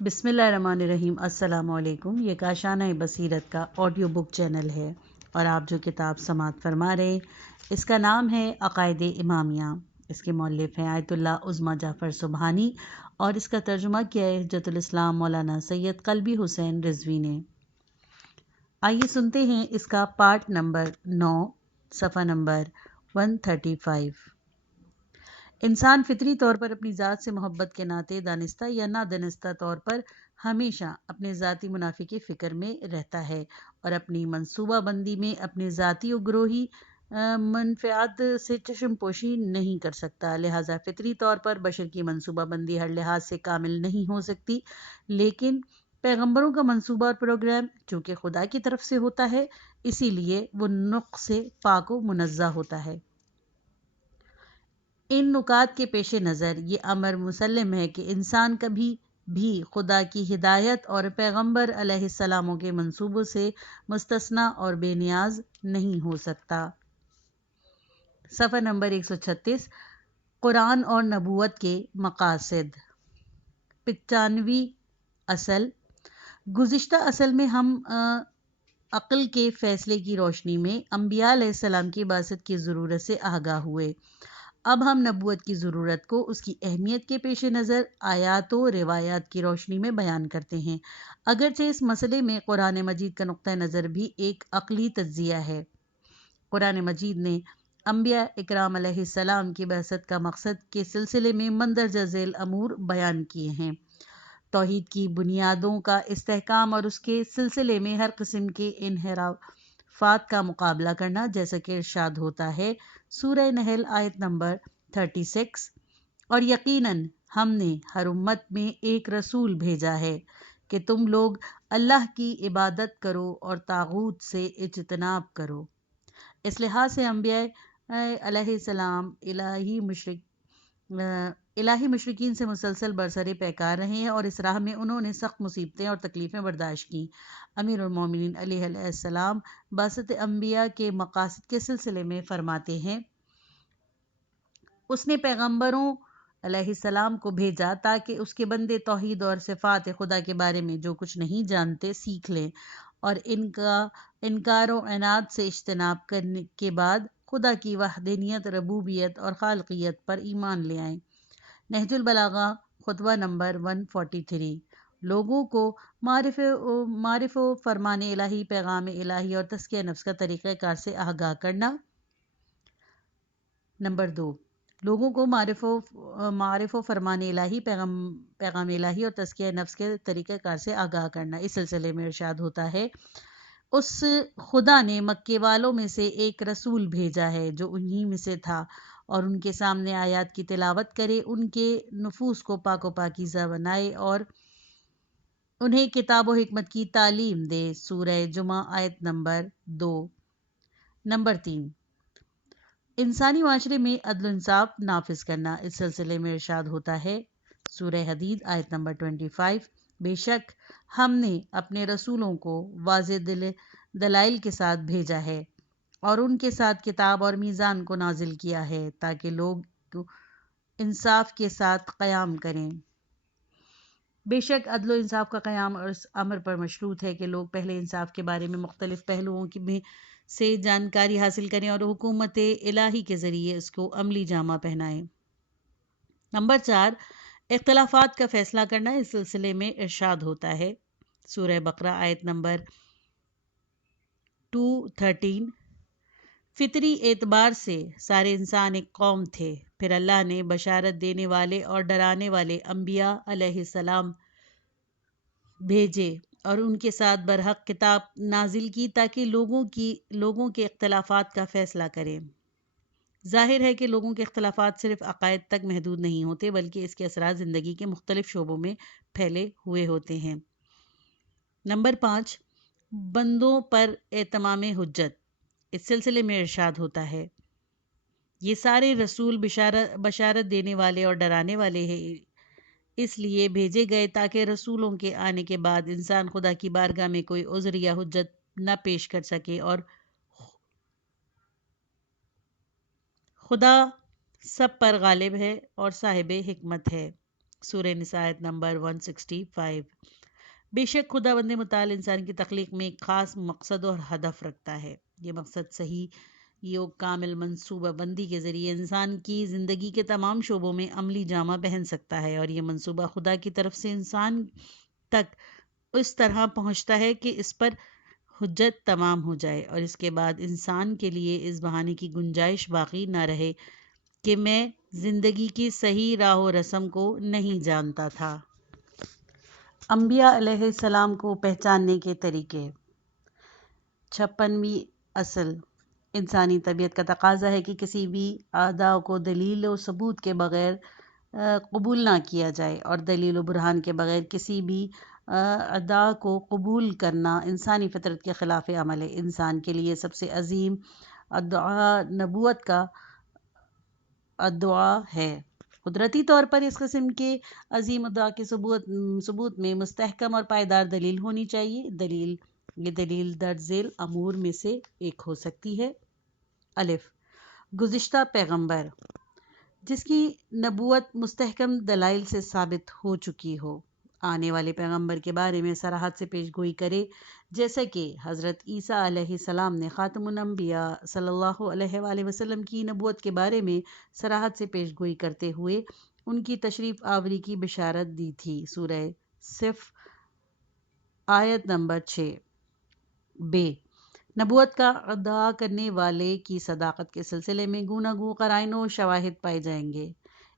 بسم اللہ الرحمن الرحیم۔ السلام علیکم۔ یہ کاشانہ بصیرت کا آڈیو بک چینل ہے اور آپ جو کتاب سماعت فرما رہے اس کا نام ہے عقائد امامیہ۔ اس کے مؤلف ہیں آیت اللہ عظمیٰ جعفر سبحانی اور اس کا ترجمہ کیا ہے حجت الاسلام مولانا سید قلبی حسین رضوی نے۔ آئیے سنتے ہیں اس کا پارٹ نمبر 9، صفحہ نمبر 135۔ انسان فطری طور پر اپنی ذات سے محبت کے ناطے دانستہ یا نادانستہ طور پر ہمیشہ اپنے ذاتی منافع کی فکر میں رہتا ہے اور اپنی منصوبہ بندی میں اپنے ذاتی و گروہی منفعات سے چشم پوشی نہیں کر سکتا۔ لہٰذا فطری طور پر بشر کی منصوبہ بندی ہر لحاظ سے کامل نہیں ہو سکتی، لیکن پیغمبروں کا منصوبہ اور پروگرام چونکہ خدا کی طرف سے ہوتا ہے، اسی لیے وہ نقص سے پاک و منزہ ہوتا ہے۔ ان نکات کے پیش نظر یہ امر مسلم ہے کہ انسان کبھی بھی خدا کی ہدایت اور پیغمبر علیہ السلام کے منصوبوں سے مستثنیٰ اور بے نیاز نہیں ہو سکتا۔ صفحہ نمبر 136۔ قرآن اور نبوت کے مقاصد۔ 95 اصل۔ گزشتہ اصل میں ہم عقل کے فیصلے کی روشنی میں انبیاء علیہ السلام کی بعثت کی ضرورت سے آگاہ ہوئے۔ اب ہم نبوت کی ضرورت کو اس کی اہمیت کے پیش نظر آیات و روایات کی روشنی میں بیان کرتے ہیں، اگرچہ اس مسئلے میں قرآن مجید کا نقطہ نظر بھی ایک عقلی تجزیہ ہے۔ قرآن مجید نے انبیاء اکرام علیہ السلام کی بعثت کا مقصد کے سلسلے میں مندرجہ ذیل امور بیان کیے ہیں۔ توحید کی بنیادوں کا استحکام اور اس کے سلسلے میں ہر قسم کے انحرافات کا مقابلہ کرنا، جیسا کہ ارشاد ہوتا ہے سورہ نحل آیت نمبر 36، اور یقیناً ہم نے ہر امت میں ایک رسول بھیجا ہے کہ تم لوگ اللہ کی عبادت کرو اور طاغوت سے اجتناب کرو۔ اس لحاظ سے انبیاء علیہ السلام الہی مشرکین سے مسلسل برسر پیکار رہے ہیں اور اس راہ میں انہوں نے سخت مصیبتیں اور تکلیفیں برداشت کیں۔ امیر المومنین علیہ السلام بعثت انبیاء کے مقاصد کے سلسلے میں فرماتے ہیں، اس نے پیغمبروں علیہ السلام کو بھیجا تاکہ اس کے بندے توحید اور صفات خدا کے بارے میں جو کچھ نہیں جانتے سیکھ لیں اور ان کا انکار و عناد سے اجتناب کرنے کے بعد خدا کی وحدانیت، ربوبیت اور خالقیت پر ایمان لے آئیں۔ نہج البلاغہ خطبہ نمبر 143۔ لوگوں کو معرف و فرمان الہی، پیغام الہی اور تزکیہ نفس کا طریقہ کار سے آگاہ کرنا۔ نمبر 2، لوگوں کو معرف و فرمان الہی، پیغام الہی اور تزکیہ نفس کے طریقہ کار سے آگاہ کرنا۔ اس سلسلے میں ارشاد ہوتا ہے، اس خدا نے مکے والوں میں سے ایک رسول بھیجا ہے جو انہی میں سے تھا اور ان کے سامنے آیات کی تلاوت کرے، ان کے نفوس کو پاک و پاکیزہ بنائے اور انہیں کتاب و حکمت کی تعلیم دے۔ سورہ جمعہ آیت نمبر 2۔ نمبر 3، انسانی معاشرے میں عدل و انصاف نافذ کرنا۔ اس سلسلے میں ارشاد ہوتا ہے سورہ حدید آیت نمبر 25، بے شک ہم نے اپنے رسولوں کو واضح دلائل کے ساتھ بھیجا ہے اور ان کے ساتھ کتاب اور میزان کو نازل کیا ہے تاکہ لوگ انصاف کے ساتھ قیام کریں۔ بے شک عدل و انصاف کا قیام اور اس امر پر مشروط ہے کہ لوگ پہلے انصاف کے بارے میں مختلف پہلوؤں میں سے جانکاری حاصل کریں اور حکومت الہی کے ذریعے اس کو عملی جامہ پہنائیں۔ نمبر 4، اختلافات کا فیصلہ کرنا۔ اس سلسلے میں ارشاد ہوتا ہے سورہ بقرہ آیت نمبر 213، فطری اعتبار سے سارے انسان ایک قوم تھے، پھر اللہ نے بشارت دینے والے اور ڈرانے والے انبیاء علیہ السلام بھیجے اور ان کے ساتھ برحق کتاب نازل کی تاکہ لوگوں کے اختلافات کا فیصلہ کریں۔ ظاہر ہے کہ لوگوں کے اختلافات صرف عقائد تک محدود نہیں ہوتے بلکہ اس کے اثرات زندگی کے مختلف شعبوں میں پھیلے ہوئے ہوتے ہیں۔ نمبر 5، بندوں پر اتمام حجت۔ اس سلسلے میں ارشاد ہوتا ہے، یہ سارے رسول بشارت دینے والے اور ڈرانے والے ہیں، اس لیے بھیجے گئے تاکہ رسولوں کے آنے کے بعد انسان خدا کی بارگاہ میں کوئی عذر یا حجت نہ پیش کر سکے اور خدا سب پر غالب ہے اور صاحب حکمت ہے۔ سورہ نساء آیت نمبر 165۔ بے شک خداوند متعال انسان کی تخلیق میں ایک خاص مقصد اور ہدف رکھتا ہے۔ یہ مقصد صحیح و کامل منصوبہ بندی کے ذریعے انسان کی زندگی کے تمام شعبوں میں عملی جامہ پہن سکتا ہے، اور یہ منصوبہ خدا کی طرف سے انسان تک اس طرح پہنچتا ہے کہ اس پر حجت تمام ہو جائے، اور اس کے بعد انسان کے لیے اس بہانے کی گنجائش باقی نہ رہے کہ میں زندگی کی صحیح راہ و رسم کو نہیں جانتا تھا۔ انبیاء علیہ السلام کو پہچاننے کے طریقے۔ 56ویں اصل، انسانی طبیعت کا تقاضا ہے کہ کسی بھی ادعا کو دلیل و ثبوت کے بغیر قبول نہ کیا جائے، اور دلیل و برہان کے بغیر کسی بھی ادعا کو قبول کرنا انسانی فطرت کے خلاف عمل ہے۔ انسان کے لیے سب سے عظیم ادعا نبوت کا ادعا ہے۔ قدرتی طور پر اس قسم کے عظیم ادعا کے ثبوت میں مستحکم اور پائیدار دلیل ہونی چاہیے۔ یہ دلیل درج ذیل امور میں سے ایک ہو سکتی ہے: الف، گزشتہ پیغمبر جس کی نبوت مستحکم دلائل سے ثابت ہو چکی ہو، آنے والے پیغمبر کے بارے میں صراحت سے پیش گوئی کرے، جیسا کہ حضرت عیسیٰ علیہ السلام نے خاتم الانبیاء صلی اللہ علیہ وآلہ وسلم کی نبوت کے بارے میں صراحت سے پیش گوئی کرتے ہوئے ان کی تشریف آوری کی بشارت دی تھی۔ سورہ صف آیت نمبر 6۔ ب، نبوت کا ادعا کرنے والے کی صداقت کے سلسلے میں گوناگوں قرائن و شواہد پائے جائیں گے۔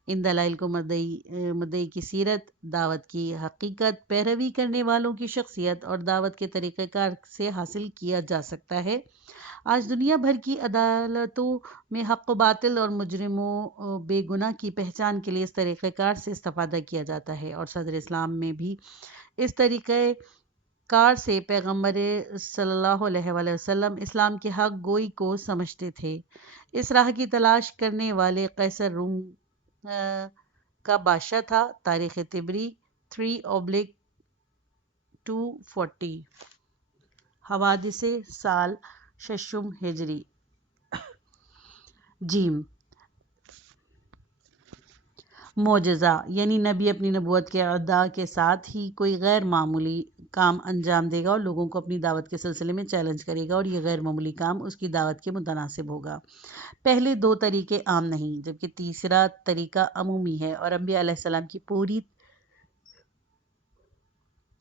ان دلائل کو مدعی کی سیرت، دعوت کی حقیقت، پیروی کرنے والوں کی شخصیت اور دعوت کے طریقہ کار سے حاصل کیا جا سکتا ہے۔ آج دنیا بھر کی عدالتوں میں حق و باطل اور مجرم و بے گناہ کی پہچان کے لیے اس طریقہ کار سے استفادہ کیا جاتا ہے، اور صدر اسلام میں بھی اس طریقہ کار سے پیغمبر صلی اللہ علیہ وآلہ وسلم اسلام کے حق گوئی کو سمجھتے تھے۔ اس راہ کی تلاش کرنے والے قیصر روم کا بادشاہ تھا۔ تاریخ طبری 3/240۔ حوادث سال ششم ہجری۔ جیم، معجزہ یعنی نبی اپنی نبوت کے ادعا کے ساتھ ہی کوئی غیر معمولی کام انجام دے گا اور لوگوں کو اپنی دعوت کے سلسلے میں چیلنج کرے گا، اور یہ غیر معمولی کام اس کی دعوت کے متناسب ہوگا۔ پہلے دو طریقے عام نہیں، جبکہ تیسرا طریقہ عمومی ہے، اور انبیاء علیہ السلام کی پوری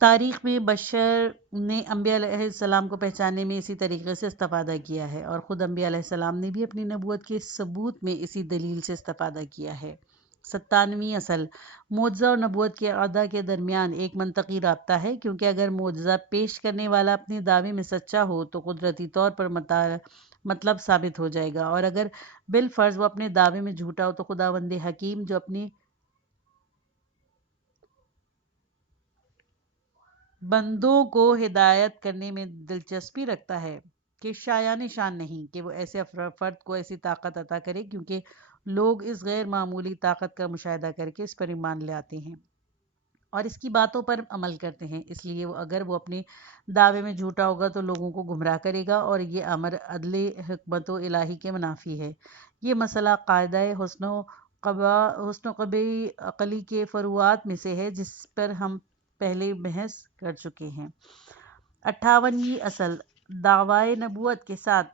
تاریخ میں بشر نے انبیاء علیہ السلام کو پہچاننے میں اسی طریقے سے استفادہ کیا ہے، اور خود انبیاء علیہ السلام نے بھی اپنی نبوت کے ثبوت میں اسی دلیل سے استفادہ کیا ہے۔ 97ویں اصل، معجزہ اور نبوت کے ادعا کے درمیان ایک منطقی رابطہ ہے، کیونکہ اگر معجزہ پیش کرنے والا اپنے دعوے میں سچا ہو تو قدرتی طور پر مطلب ثابت ہو جائے گا، اور اگر بالفرض وہ اپنے دعوے میں جھوٹا ہو تو خداوند حکیم جو اپنے بندوں کو ہدایت کرنے میں دلچسپی رکھتا ہے، کہ شایان شان نہیں کہ وہ ایسے فرد کو ایسی طاقت عطا کرے، کیونکہ لوگ اس غیر معمولی طاقت کا مشاہدہ کر کے اس پر ایمان لے آتے ہیں اور اس کی باتوں پر عمل کرتے ہیں۔ اس لیے اگر وہ اپنے دعوے میں جھوٹا ہوگا تو لوگوں کو گمراہ کرے گا، اور یہ امر عدل، حکمت و الہی کے منافی ہے۔ یہ مسئلہ قاعدہ حسن و قبیح عقلی کے فروعات میں سے ہے، جس پر ہم پہلے بحث کر چکے ہیں۔ 58ویں اصل، دعوی نبوت کے ساتھ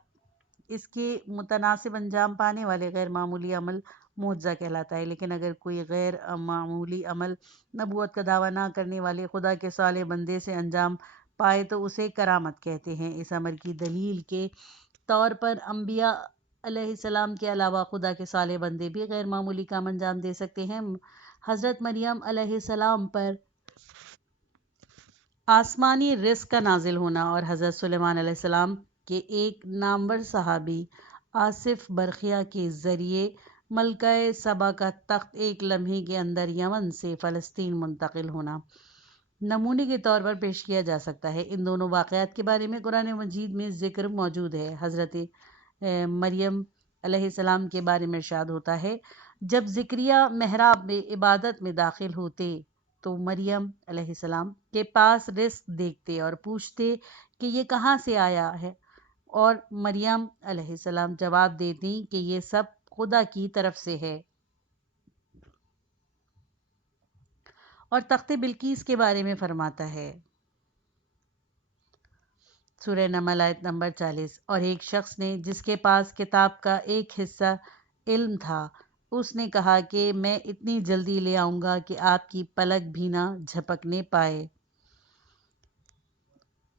اس کے متناسب انجام پانے والے غیر معمولی عمل معجزہ کہلاتا ہے، لیکن اگر کوئی غیر معمولی عمل نبوت کا دعویٰ نہ کرنے والے خدا کے صالح بندے سے انجام پائے تو اسے کرامت کہتے ہیں۔ اس امر کی دلیل کے طور پر انبیاء علیہ السلام کے علاوہ خدا کے صالح بندے بھی غیر معمولی کام انجام دے سکتے ہیں۔ حضرت مریم علیہ السلام پر آسمانی رزق کا نازل ہونا، اور حضرت سلیمان علیہ السلام کے ایک نامور صحابی آصف برقیہ کے ذریعے ملکہ سبا کا تخت ایک لمحے کے اندر یمن سے فلسطین منتقل ہونا نمونے کے طور پر پیش کیا جا سکتا ہے۔ ان دونوں واقعات کے بارے میں قرآن مجید میں ذکر موجود ہے۔ حضرت مریم علیہ السلام کے بارے میں ارشاد ہوتا ہے، جب زکریا محراب میں عبادت میں داخل ہوتے تو مریم علیہ السلام کے پاس رزق دیکھتے اور پوچھتے کہ یہ کہاں سے آیا ہے، اور مریم علیہ السلام جواب دیتی کہ یہ سب خدا کی طرف سے ہے۔ اور تخت بلقیس کے بارے میں فرماتا ہے۔ سورہ نمل آیت نمبر 40۔ اور ایک شخص نے جس کے پاس کتاب کا ایک حصہ علم تھا، اس نے کہا کہ میں اتنی جلدی لے آؤں گا کہ آپ کی پلک بھی نہ جھپکنے پائے۔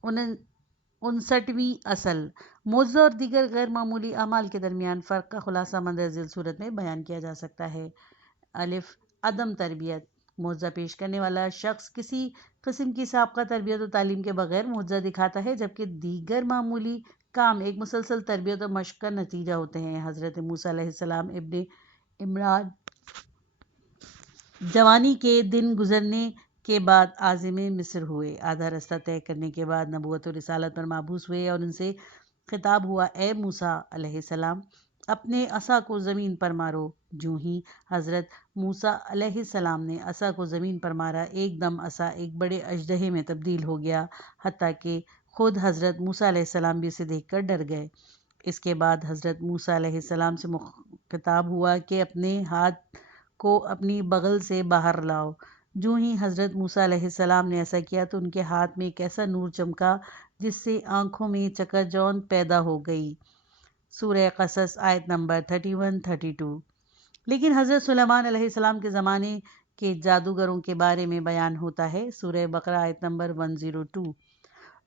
59ویں اصل، معجزہ اور دیگر غیر معمولی اعمال کے درمیان فرق کا خلاصہ مندرجہ ذیل صورت میں بیان کیا جا سکتا ہے۔ الف، عدم تربیت، معجزہ پیش کرنے والا شخص کسی قسم کی سابقہ تربیت و تعلیم کے بغیر معجزہ دکھاتا ہے، جبکہ دیگر معمولی کام ایک مسلسل تربیت و مشق کا نتیجہ ہوتے ہیں۔ حضرت موسیٰ علیہ السلام ابن عمران جوانی کے دن گزرنے کے بعد عازم مصر ہوئے۔ آدھا رستہ طے کرنے کے بعد نبوت و رسالت پر مابعوث ہوئے اور ان سے خطاب ہوا، اے موسیٰ علیہ السلام، اپنے عصا کو زمین پر مارو۔ جوں ہی حضرت موسیٰ علیہ السلام نے عصا کو زمین پر مارا، ایک دم عصا ایک بڑے اژدہے میں تبدیل ہو گیا، حتیٰ کہ خود حضرت موسیٰ علیہ السلام بھی اسے دیکھ کر ڈر گئے۔ اس کے بعد حضرت موسیٰ علیہ السلام سے خطاب ہوا کہ اپنے ہاتھ کو اپنی بغل سے باہر لاؤ۔ جوں ہی حضرت موسیٰ علیہ السلام نے ایسا کیا تو ان کے ہاتھ میں ایک ایسا نور چمکا جس سے آنکھوں میں چکا جوند پیدا ہو گئی۔ سورہ قصص آیت نمبر 31-32۔ لیکن حضرت سلیمان علیہ السلام کے زمانے کے جادوگروں کے بارے میں بیان ہوتا ہے۔ سورہ بقرہ آیت نمبر 102۔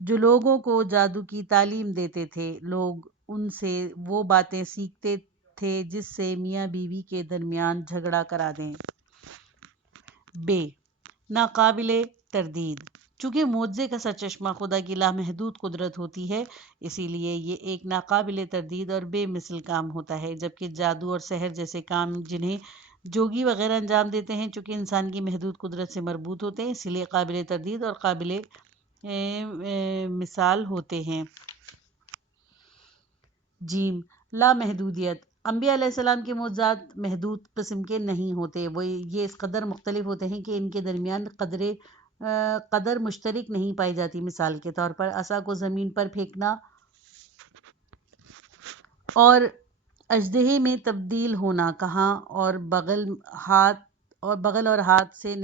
جو لوگوں کو جادو کی تعلیم دیتے تھے، لوگ ان سے وہ باتیں سیکھتے تھے جس سے میاں بیوی کے درمیان جھگڑا کرا دیں۔ ناقابل تردید، چونکہ معجزے کا سرچشمہ خدا کی لامحدود قدرت ہوتی ہے، اسی لیے یہ ایک ناقابل تردید اور بے مثل کام ہوتا ہے، جبکہ جادو اور سحر جیسے کام جنہیں جوگی وغیرہ انجام دیتے ہیں، چونکہ انسان کی محدود قدرت سے مربوط ہوتے ہیں، اسی لیے قابل تردید اور قابل مثال ہوتے ہیں۔ لامحدودیت، انبیاء علیہ السلام کے معجزات محدود قسم کے نہیں ہوتے، وہ یہ اس قدر مختلف ہوتے ہیں کہ ان کے درمیان قدر مشترک نہیں پائی جاتی۔ مثال کے طور پر عصا کو زمین پر پھینکنا اور اژدہے میں تبدیل ہونا کہاں، اور بغل اور ہاتھ سے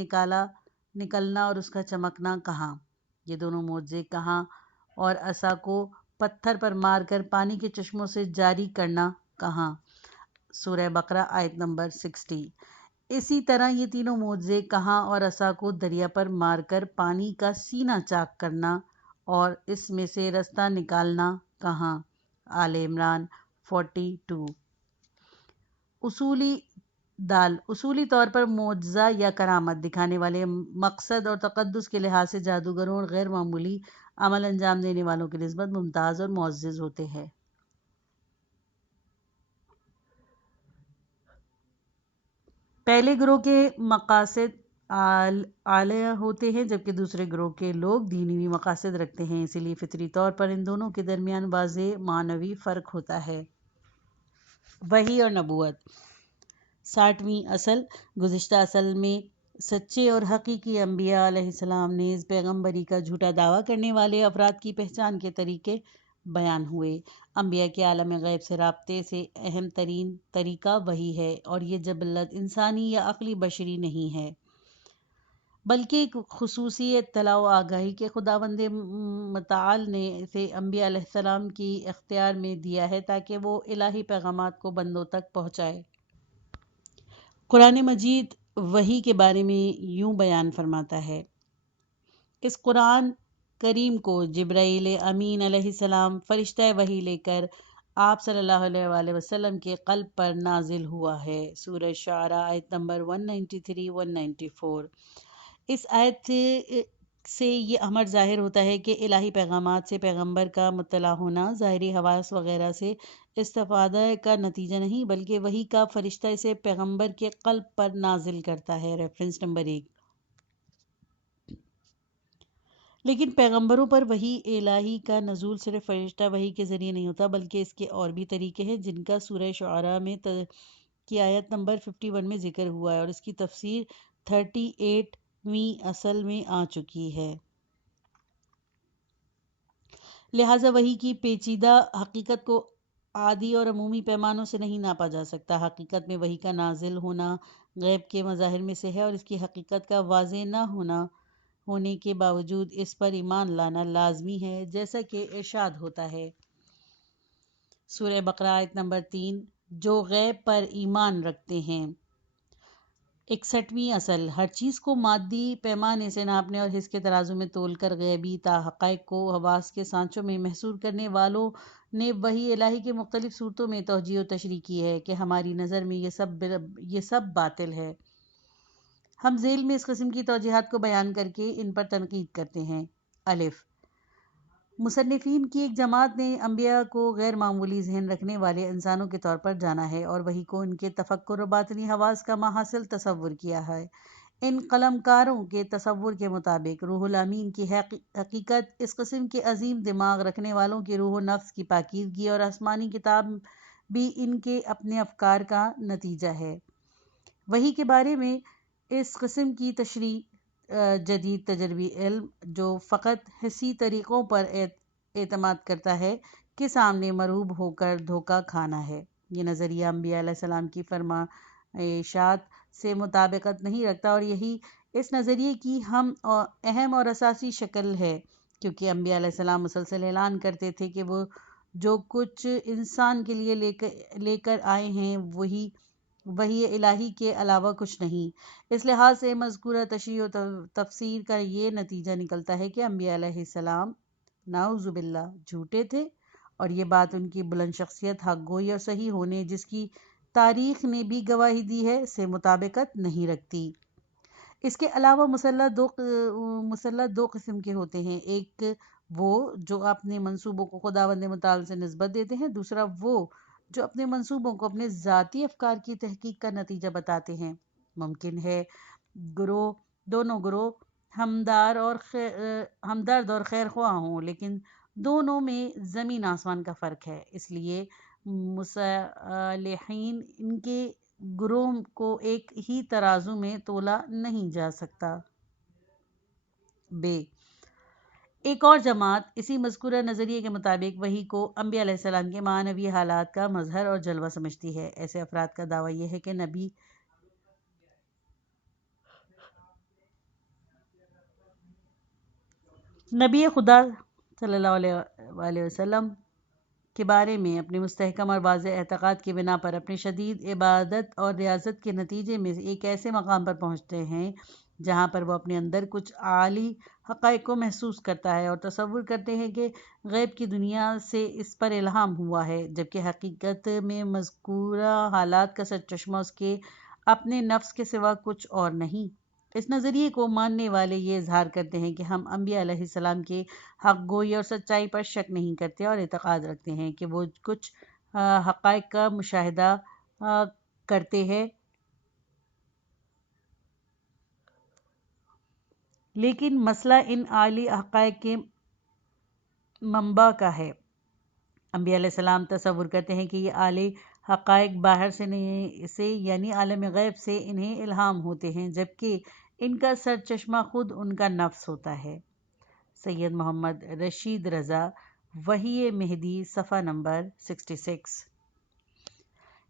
نکلنا اور اس کا چمکنا کہاں، یہ دونوں معجزے کہاں، اور عصا کو پتھر پر مار کر پانی کے چشموں سے جاری کرنا کہاں۔ سورہ بقرہ آیت نمبر 60۔ اسی طرح یہ تینوں معجزے کہاں اور عصا کو دریا پر مار کر پانی کا سینہ چاک کرنا اور اس میں سے رستہ نکالنا کہاں۔ آل عمران 42۔ اصولی طور پر معجزہ یا کرامت دکھانے والے مقصد اور تقدس کے لحاظ سے جادوگروں اور غیر معمولی عمل انجام دینے والوں کی نسبت ممتاز اور معزز ہوتے ہیں۔ پہلے گروہ کے مقاصد اعلیٰ ہوتے ہیں، جبکہ دوسرے گروہ کے لوگ دینی مقاصد رکھتے ہیں، اسی لیے فطری طور پر ان دونوں کے درمیان واضح معنوی فرق ہوتا ہے۔ وحی اور نبوت۔ 60ویں اصل، گزشتہ اصل میں سچے اور حقیقی انبیاء علیہ السلام نیز پیغمبری کا جھوٹا دعویٰ کرنے والے افراد کی پہچان کے طریقے بیان ہوئے۔ انبیاء کے عالم غیب سے رابطے سے اہم ترین طریقہ وحی ہے، اور یہ جبلت انسانی یا عقلی بشری نہیں ہے، بلکہ ایک خصوصی اطلاع و آگاہی کہ خداوند متعال نے اسے انبیاء علیہ السلام کی اختیار میں دیا ہے تاکہ وہ الہی پیغامات کو بندوں تک پہنچائے۔ قرآن مجید وحی کے بارے میں یوں بیان فرماتا ہے: اس قرآن کریم کو جبرائیل امین علیہ السلام فرشتہ وحی لے کر آپ صلی اللہ علیہ وآلہ وسلم کے قلب پر نازل ہوا ہے۔ سورہ شعراء آیت نمبر 193-194۔ اس آیت سے یہ امر ظاہر ہوتا ہے کہ الہی پیغامات سے پیغمبر کا مطلع ہونا ظاہری حواس وغیرہ سے استفادہ کا نتیجہ نہیں، بلکہ وحی کا فرشتہ اسے پیغمبر کے قلب پر نازل کرتا ہے۔ Reference number 1۔ لیکن پیغمبروں پر وحی الہی کا نزول صرف فرشتہ وحی کے ذریعے نہیں ہوتا، بلکہ اس کے اور بھی طریقے ہیں جن کا سورہ شعراء میں کی آیت نمبر 51 میں ذکر ہوا ہے، اور اس کی تفسیر 38ویں اصل میں آ چکی ہے۔ لہٰذا وحی کی پیچیدہ حقیقت کو عادی اور عمومی پیمانوں سے نہیں ناپا جا سکتا۔ حقیقت میں وحی کا نازل ہونا غیب کے مظاہر میں سے ہے، اور اس کی حقیقت کا واضح نہ ہونے کے باوجود اس پر ایمان لانا لازمی ہے، جیسا کہ ارشاد ہوتا ہے سورہ بقرہ آیت نمبر 3، جو غیب پر ایمان رکھتے ہیں۔ 61ویں اصل، ہر چیز کو مادی پیمانے سے ناپنے اور حس کے ترازو میں تول کر غیبی حقائق کو حواس کے سانچوں میں محصور کرنے والوں نے وحی الہی کے مختلف صورتوں میں توجیہ و تشریح کی ہے کہ ہماری نظر میں یہ سب باطل ہے۔ ہم ذیل میں اس قسم کی توجیہات کو بیان کر کے ان پر تنقید کرتے ہیں۔ الف، مصنفین کی ایک جماعت نے انبیاء کو غیر معمولی ذہن رکھنے والے انسانوں کے طور پر جانا ہے اور وحی کو ان کے تفکر و باطنی حواس کا ماحصل تصور کیا ہے۔ ان قلم کاروں کے تصور کے مطابق روح الامین کی حقیقت اس قسم کے عظیم دماغ رکھنے والوں کے روح و نفس کی پاکیزگی اور آسمانی کتاب بھی ان کے اپنے افکار کا نتیجہ ہے۔ وحی کے بارے میں اس قسم کی تشریح جدید تجربی علم جو فقط حسی طریقوں پر اعتماد کرتا ہے کے سامنے مرعوب ہو کر دھوکہ کھانا ہے۔ یہ نظریہ انبیاء علیہ السلام کی فرمائشات سے مطابقت نہیں رکھتا، اور یہی اس نظریے کی اہم اور اساسی شکل ہے، کیونکہ انبیاء علیہ السلام مسلسل اعلان کرتے تھے کہ وہ جو کچھ انسان کے لیے لے کر آئے ہیں وحی الہی کے علاوہ کچھ نہیں۔ اس لحاظ سے مذکورہ تشریح و تفسیر کا یہ نتیجہ نکلتا ہے کہ انبیاء علیہ السلام نعوذ باللہ جھوٹے تھے، اور یہ بات ان کی بلند شخصیت، حق گوئی اور صحیح ہونے جس کی تاریخ نے بھی گواہی دی ہے سے مطابقت نہیں رکھتی۔ اس کے علاوہ مسلط دو قسم کے ہوتے ہیں، ایک وہ جو اپنے منصوبوں کو خداوند متعال سے نسبت دیتے ہیں، دوسرا وہ جو اپنے منصوبوں کو اپنے ذاتی افکار کی تحقیق کا نتیجہ بتاتے ہیں۔ ممکن ہے دونوں گروہ ہمدرد اور خیر خواہ ہوں، لیکن دونوں میں زمین آسمان کا فرق ہے، اس لیے مصالحین ان کے گروہ کو ایک ہی ترازو میں تولا نہیں جا سکتا۔ ایک اور جماعت اسی مذکورہ نظریے کے مطابق وحی کو انبیاء علیہ السلام کے معنوی حالات کا مظہر اور جلوہ سمجھتی ہے۔ ایسے افراد کا دعویٰ یہ ہے کہ نبی خدا صلی اللہ علیہ وسلم کے بارے میں اپنے مستحکم اور واضح اعتقاد کی بنا پر اپنی شدید عبادت اور ریاضت کے نتیجے میں ایک ایسے مقام پر پہنچتے ہیں جہاں پر وہ اپنے اندر کچھ اعلیٰ حقائق کو محسوس کرتا ہے اور تصور کرتے ہیں کہ غیب کی دنیا سے اس پر الہام ہوا ہے، جبکہ حقیقت میں مذکورہ حالات کا سرچشمہ اس کے اپنے نفس کے سوا کچھ اور نہیں۔ اس نظریے کو ماننے والے یہ اظہار کرتے ہیں کہ ہم انبیاء علیہ السلام کے حق گوئی اور سچائی پر شک نہیں کرتے اور اعتقاد رکھتے ہیں کہ وہ کچھ حقائق کا مشاہدہ کرتے ہیں، لیکن مسئلہ ان اعلی حقائق کے منبع کا ہے۔ انبیاء علیہ السلام تصور کرتے ہیں کہ یہ اعلی حقائق باہر سے یعنی عالم غیب سے انہیں الہام ہوتے ہیں، جبکہ ان کا سرچشمہ خود ان کا نفس ہوتا ہے۔ سید محمد رشید رضا، وحی مہدی، صفحہ نمبر 66۔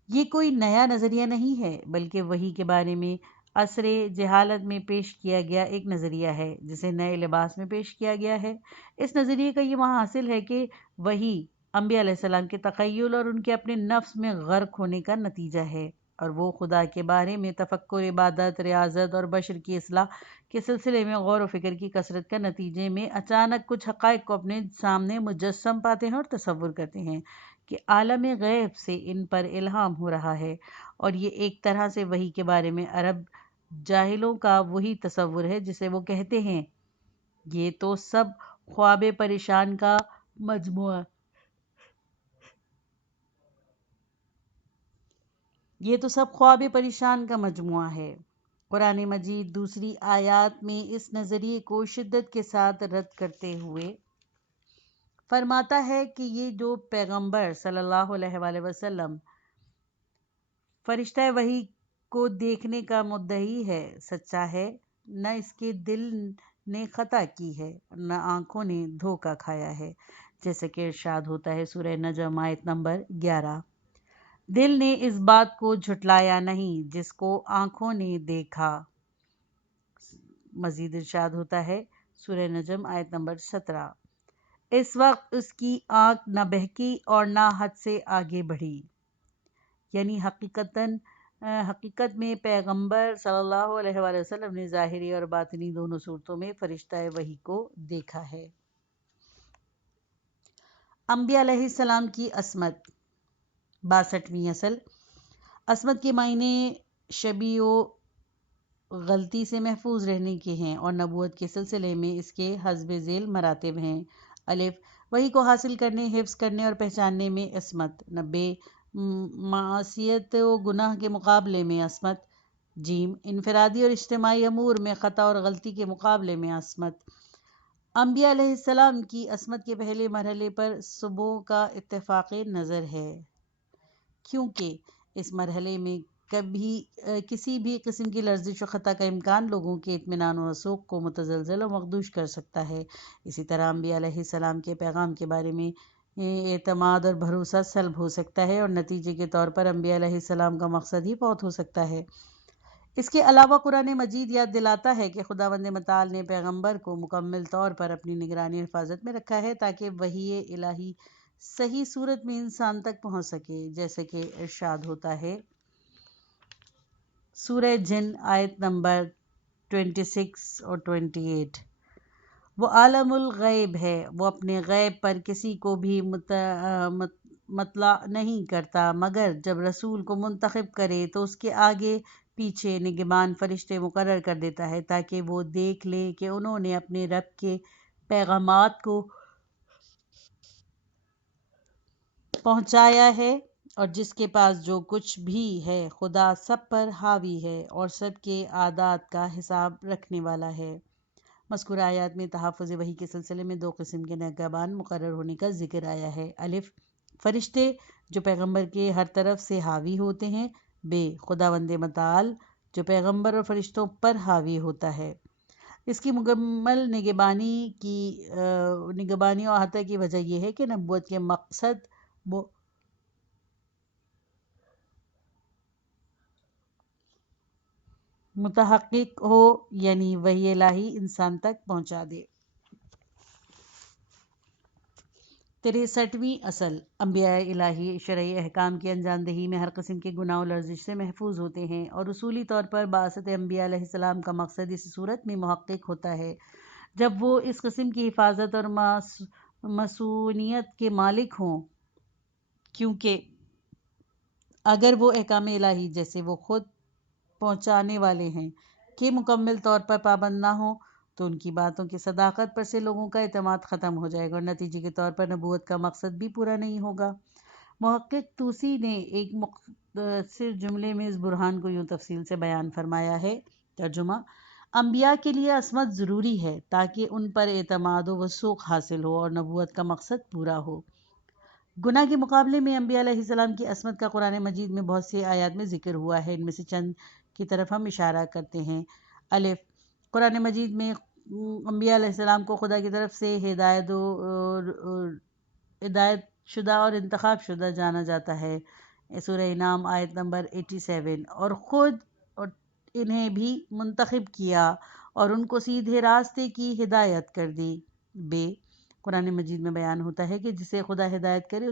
یہ کوئی نیا نظریہ نہیں ہے، بلکہ وحی کے بارے میں عصر جہالت میں پیش کیا گیا ایک نظریہ ہے جسے نئے لباس میں پیش کیا گیا ہے۔ اس نظریے کا یہ محاصل ہے کہ وحی انبیاء علیہ السلام کے تخیل اور ان کے اپنے نفس میں غرق ہونے کا نتیجہ ہے، اور وہ خدا کے بارے میں تفکر، عبادت، ریاضت اور بشر کی اصلاح کے سلسلے میں غور و فکر کی کثرت کا نتیجے میں اچانک کچھ حقائق کو اپنے سامنے مجسم پاتے ہیں اور تصور کرتے ہیں کہ عالم غیب سے ان پر الہام ہو رہا ہے، اور یہ ایک طرح سے وحی کے بارے میں عرب جاہلوں کا وہی تصور ہے جسے وہ کہتے ہیں یہ تو سب خواب پریشان کا مجموعہ ہے۔ قرآن مجید دوسری آیات میں اس نظریے کو شدت کے ساتھ رد کرتے ہوئے فرماتا ہے کہ یہ جو پیغمبر صلی اللہ علیہ وآلہ وسلم فرشتہ وحی کو دیکھنے کا مدعی ہے، سچا ہے، نہ اس کے دل نے خطا کی ہے، نہ آنکھوں نے دھوکہ کھایا ہے۔ جیسے کہ ارشاد ہوتا ہے سورہ نجم آیت نمبر 11، دل نے اس بات کو جھٹلایا نہیں جس کو آنکھوں نے دیکھا۔ مزید ارشاد ہوتا ہے سورہ نجم آیت نمبر 17، اس وقت اس کی آنکھ نہ بہکی اور نہ حد سے آگے بڑھی، یعنی حقیقت میں پیغمبر صلی اللہ علیہ وآلہ وسلم نے ظاہری اور باطنی دونوں صورتوں میں فرشتہ وحی کو دیکھا ہے۔ انبیاء علیہ السلام کی عصمت، 62ویں اصل۔ عصمت کے معنی شبیہ و غلطی سے محفوظ رہنے کے ہیں اور نبوت کے سلسلے میں اس کے حسب ذیل مراتب ہیں۔ الف، وحی کو حاصل کرنے، حفظ کرنے اور پہچاننے میں عصمت۔ بے معصیت و گناہ کے مقابلے میں عصمت۔ جیم، انفرادی اور اجتماعی امور میں خطا اور غلطی کے مقابلے میں عصمت۔ انبیاء علیہ السلام کی عصمت کے پہلے مرحلے پر سبوں کا اتفاق نظر ہے، کیونکہ اس مرحلے میں کسی بھی قسم کی لرزش و خطا کا امکان لوگوں کے اطمینان و رسوخ کو متزلزل و مخدوش کر سکتا ہے۔ اسی طرح انبیاء علیہ السلام کے پیغام کے بارے میں اعتماد اور بھروسہ سلب ہو سکتا ہے اور نتیجے کے طور پر انبیاء علیہ السلام کا مقصد ہی فوت ہو سکتا ہے۔ اس کے علاوہ قرآن مجید یاد دلاتا ہے کہ خداوند متعال نے پیغمبر کو مکمل طور پر اپنی نگرانی اور حفاظت میں رکھا ہے تاکہ وحی الہی صحیح صورت میں انسان تک پہنچ سکے، جیسے کہ ارشاد ہوتا ہے سورہ جن آیت نمبر 26 اور 28، وہ عالم الغیب ہے، وہ اپنے غیب پر کسی کو بھی مطلع نہیں کرتا مگر جب رسول کو منتخب کرے تو اس کے آگے پیچھے نگہبان فرشتے مقرر کر دیتا ہے تاکہ وہ دیکھ لیں کہ انہوں نے اپنے رب کے پیغامات کو پہنچایا ہے، اور جس کے پاس جو کچھ بھی ہے خدا سب پر حاوی ہے اور سب کے عادات کا حساب رکھنے والا ہے۔ مذکورہ آیات میں تحفظ وحی کے سلسلے میں 2 قسم کے نگہبان مقرر ہونے کا ذکر آیا ہے۔ الف، فرشتے جو پیغمبر کے ہر طرف سے حاوی ہوتے ہیں۔ بے، خداوند متعال جو پیغمبر اور فرشتوں پر حاوی ہوتا ہے۔ اس کی مکمل نگہبانی اور احاطہ کی وجہ یہ ہے کہ نبوت کے مقصد متحقق ہو، یعنی وحی الہی انسان تک پہنچا دے۔ 63ویں اصل، انبیاء الہی شرعی احکام کی انجام دہی میں ہر قسم کے گناہ و لرزش سے محفوظ ہوتے ہیں اور اصولی طور پر بعثت انبیاء علیہ السلام کا مقصد اس صورت میں محقق ہوتا ہے جب وہ اس قسم کی حفاظت اور مصونیت کے مالک ہوں، کیونکہ اگر وہ احکام الہی جیسے وہ خود پہنچانے والے ہیں کہ مکمل طور پر پابند نہ ہوں تو ان کی باتوں کی صداقت پر سے لوگوں کا اعتماد ختم ہو جائے گا اور نتیجے کے طور پر نبوت کا مقصد بھی پورا نہیں ہوگا۔ محقق طوسی نے ایک مختصر جملے میں اس برہان کو یوں تفصیل سے بیان فرمایا ہے، ترجمہ: انبیاء کے لیے عصمت ضروری ہے تاکہ ان پر اعتماد و وثوق حاصل ہو اور نبوت کا مقصد پورا ہو۔ گناہ کے مقابلے میں انبیاء علیہ السلام کی عصمت کا قرآن مجید میں بہت سی آیات میں ذکر ہوا ہے، ان میں سے چند کی طرف ہم اشارہ کرتے ہیں۔ الف، قرآن مجید میں انبیاء علیہ السلام کو خدا کی طرف سے ہدایت شدہ اور انتخاب شدہ جانا جاتا ہے، سورہ انعام آیت نمبر 87، اور خود انہیں بھی منتخب کیا اور ان کو سیدھے راستے کی ہدایت کر دی۔ بے، قرآن مجید میں بیان ہوتا ہے کہ جسے خدا ہدایت کرے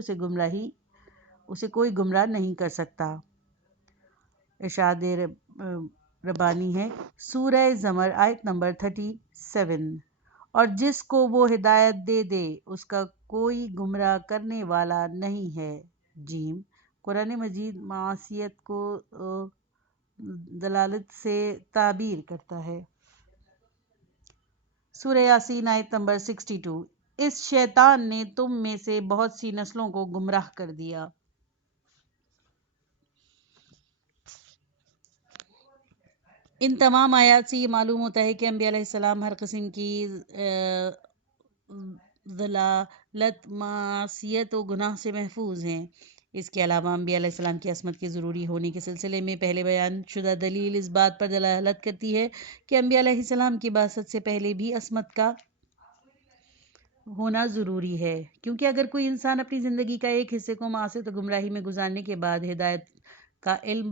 اسے کوئی گمراہ نہیں کر سکتا۔ ارشاد ربانی ہے سورہ زمر آیت نمبر 37، اور جس کو وہ ہدایت دے دے اس کا کوئی گمراہ کرنے والا نہیں ہے۔ جیم، قرآن مجید معصیت کو دلالت سے تعبیر کرتا ہے۔ سورہ یاسین آیت نمبر 62، اس شیطان نے تم میں سے بہت سی نسلوں کو گمراہ کر دیا۔ ان تمام آیات سے یہ معلوم ہوتا ہے کہ انبیاء علیہ السلام ہر قسم کی ضلالت، معصیت و گناہ سے محفوظ ہیں۔ اس کے علاوہ انبیاء علیہ السلام کی عصمت کے ضروری ہونے کے سلسلے میں پہلے بیان شدہ دلیل اس بات پر دلالت کرتی ہے کہ انبیاء علیہ السلام کی بعثت سے پہلے بھی عصمت کا ہونا ضروری ہے، کیونکہ اگر کوئی انسان اپنی زندگی کا ایک حصے کو معاصیت و گمراہی میں گزارنے کے بعد ہدایت کا علم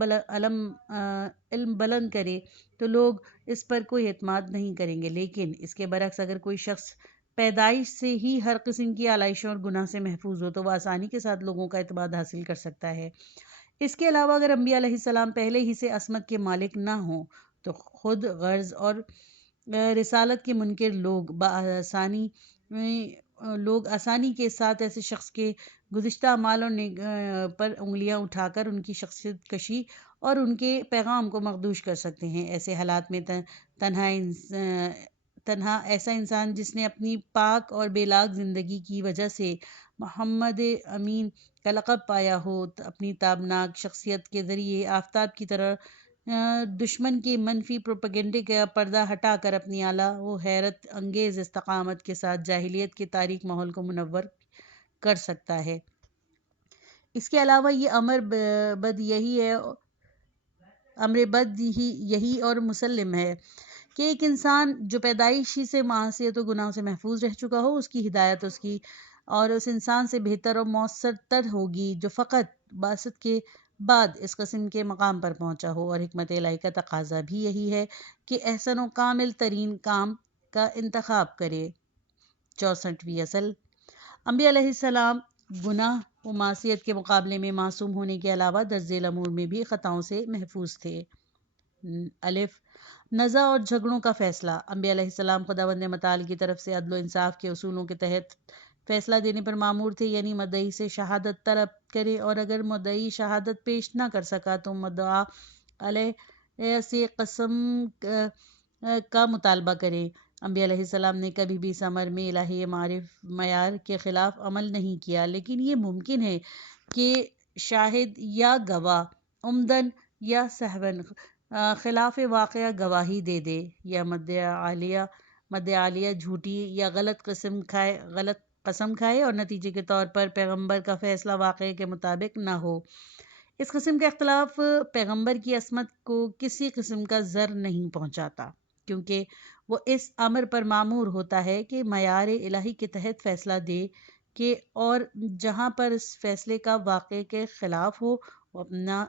بلند کرے تو لوگ اس پر کوئی اعتماد نہیں کریں گے، لیکن اس کے برعکس اگر کوئی شخص پیدائش سے ہی ہر قسم کی آلائشوں اور گناہ سے محفوظ ہو تو وہ آسانی کے ساتھ لوگوں کا اعتماد حاصل کر سکتا ہے۔ اس کے علاوہ اگر انبیاء علیہ السلام پہلے ہی سے عصمت کے مالک نہ ہوں تو خود غرض اور رسالت کے منکر لوگ آسانی کے ساتھ ایسے شخص کے گزشتہ اعمال پر انگلیاں اٹھا کر ان کی شخصیت کشی اور ان کے پیغام کو مخدوش کر سکتے ہیں۔ ایسے حالات میں تنہا ایسا انسان جس نے اپنی پاک اور بے لاگ زندگی کی وجہ سے محمد امین کا لقب پایا ہو، اپنی تابناک شخصیت کے ذریعے آفتاب کی طرح دشمن کے منفی پروپیگنڈے کا پردہ ہٹا کر اپنی اعلیٰ و حیرت انگیز استقامت کے ساتھ جاہلیت کے تاریک ماحول کو منور کر سکتا ہے۔ اس کے علاوہ یہ امر بد یہی اور مسلم ہے کہ ایک انسان جو پیدائشی سے معصیت و گناہ سے محفوظ رہ چکا ہو، اس کی ہدایت اس انسان سے بہتر اور مؤثر تر ہوگی جو فقط بعثت کے بعد اس قسم کے مقام پر پہنچا ہو، اور حکمت الہی کا تقاضا بھی یہی ہے کہ احسن و کامل ترین کام کا انتخاب کرے۔ 64ویں اصل، انبیاء علیہ السلام گناہ و معصیت کے مقابلے میں معصوم ہونے کے علاوہ درج ذیل امور میں بھی خطاؤں سے محفوظ تھے۔ الف، نزاع اور جھگڑوں کا فیصلہ۔ انبیاء علیہ السلام خداوند متعال کی طرف سے عدل و انصاف کے اصولوں کے تحت فیصلہ دینے پر مامور تھے، یعنی مدعی سے شہادت طلب کرے اور اگر مدعی شہادت پیش نہ کر سکا تو مدعا علیہ سے قسم کا مطالبہ کرے۔ انبیاء علیہ السلام نے کبھی بھی اس امر میں الہی معیار کے خلاف عمل نہیں کیا، لیکن یہ ممکن ہے کہ شاہد یا گواہ عمدن یا سہون خلاف واقعہ گواہی دے دے، یا مدعا علیہ جھوٹی یا غلط قسم کھائے اور نتیجے کے طور پر پیغمبر کا فیصلہ واقعے کے مطابق نہ ہو۔ اس قسم کا اختلاف پیغمبر کی عصمت کو کسی قسم کا ضر نہیں پہنچاتا، کیونکہ وہ اس امر پر مامور ہوتا ہے کہ معیار الہی کے تحت فیصلہ دے کہ اور جہاں پر اس فیصلے کا واقعے کے خلاف ہو وہ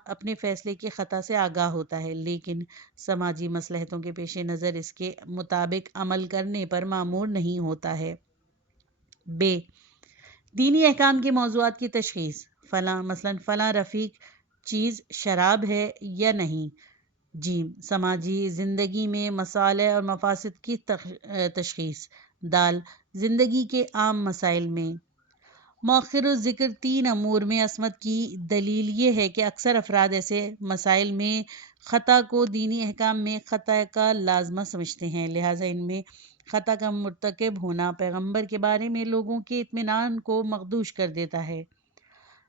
اپنے فیصلے کی خطا سے آگاہ ہوتا ہے، لیکن سماجی مصلحتوں کے پیش نظر اس کے مطابق عمل کرنے پر مامور نہیں ہوتا ہے۔ ب، دینی احکام کے موضوعات کی تشخیص، مثلا فلاں رفیق چیز شراب ہے یا نہیں۔ ج، سماجی زندگی میں مصالح اور مفاسد کی تشخیص۔ د، زندگی کے عام مسائل میں مؤخر الذکر تین امور میں عصمت کی دلیل یہ ہے کہ اکثر افراد ایسے مسائل میں خطا کو دینی احکام میں خطا کا لازمہ سمجھتے ہیں، لہٰذا ان میں خطا کا مرتکب ہونا پیغمبر کے بارے میں لوگوں کے اطمینان کو مخدوش کر دیتا ہے۔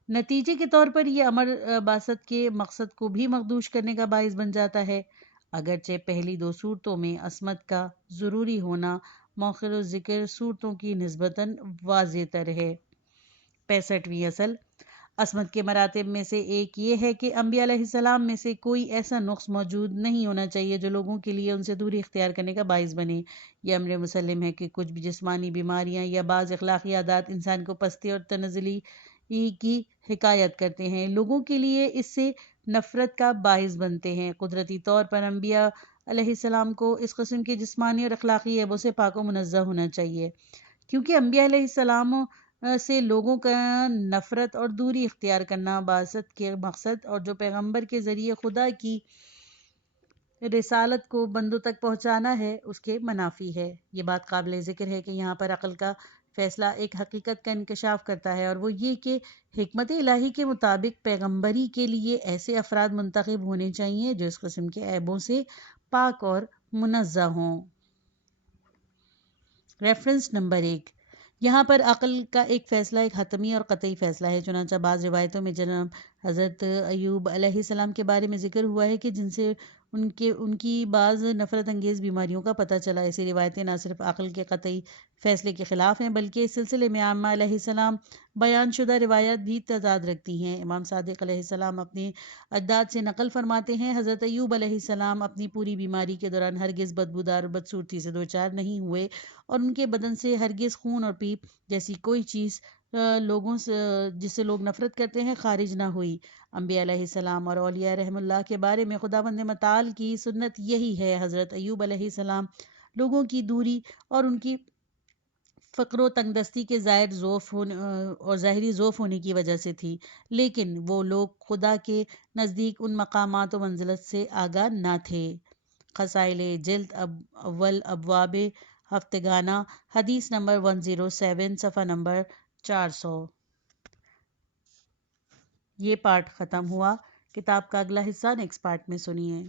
نتیجے کے طور پر یہ امر بعثت کے مقصد کو بھی مخدوش کرنے کا باعث بن جاتا ہے، اگرچہ پہلی دو صورتوں میں عصمت کا ضروری ہونا مؤخر الذکر صورتوں کی نسبتاً واضح تر ہے۔ 65ویں اصل، عصمت کے مراتب میں سے ایک یہ ہے کہ انبیاء علیہ السلام میں سے کوئی ایسا نقص موجود نہیں ہونا چاہیے جو لوگوں کے لیے ان سے دوری اختیار کرنے کا باعث بنے۔ یہ امر مسلم ہے کہ کچھ بھی جسمانی بیماریاں یا بعض اخلاقی عادات انسان کو پستی اور تنزلی کی حکایت کرتے ہیں، لوگوں کے لیے اس سے نفرت کا باعث بنتے ہیں۔ قدرتی طور پر انبیاء علیہ السلام کو اس قسم کے جسمانی اور اخلاقی عیبوں سے پاک و منزہ ہونا چاہیے، کیونکہ انبیاء علیہ السلام سے لوگوں کا نفرت اور دوری اختیار کرنا بعثت کے مقصد اور جو پیغمبر کے ذریعے خدا کی رسالت کو بندوں تک پہنچانا ہے اس کے منافی ہے۔ یہ بات قابل ذکر ہے کہ یہاں پر عقل کا فیصلہ ایک حقیقت کا انکشاف کرتا ہے، اور وہ یہ کہ حکمت الہی کے مطابق پیغمبری کے لیے ایسے افراد منتخب ہونے چاہیے جو اس قسم کے عیبوں سے پاک اور منزہ ہوں۔ ریفرنس نمبر 1، یہاں پر عقل کا ایک فیصلہ ایک حتمی اور قطعی فیصلہ ہے، چنانچہ بعض روایتوں میں جناب حضرت ایوب علیہ السلام کے بارے میں ذکر ہوا ہے کہ جن سے ان کی بعض نفرت انگیز بیماریوں کا پتہ چلا۔ ایسی روایتیں نہ صرف عقل کے قطعی فیصلے کے خلاف ہیں بلکہ اس سلسلے میں عامہ علیہ السلام بیان شدہ روایات بھی تضاد رکھتی ہیں۔ امام صادق علیہ السلام اپنے اجداد سے نقل فرماتے ہیں، حضرت ایوب علیہ السلام اپنی پوری بیماری کے دوران ہرگز بدبودار اور بدصورتی سے دوچار نہیں ہوئے اور ان کے بدن سے ہرگز خون اور پیپ جیسی کوئی چیز لوگوں سے جس سے لوگ نفرت کرتے ہیں خارج نہ ہوئی۔ انبیاء علیہ السلام اور اولیاء رحم اللہ کے بارے میں خداوند متعال کی سنت یہی ہے۔ حضرت ایوب علیہ السلام لوگوں کی دوری اور ان کی فقر و تنگ دستی کے ظاہری ضعف ہونے کی وجہ سے تھی، لیکن وہ لوگ خدا کے نزدیک ان مقامات و منزلت سے آگاہ نہ تھے۔ خصائل جلد اول ابواب ہفتگانہ، حدیث نمبر 107، صفحہ نمبر 400۔ یہ پارٹ ختم ہوا۔ کتاب کا اگلا حصہ نیکسٹ پارٹ میں سنیے۔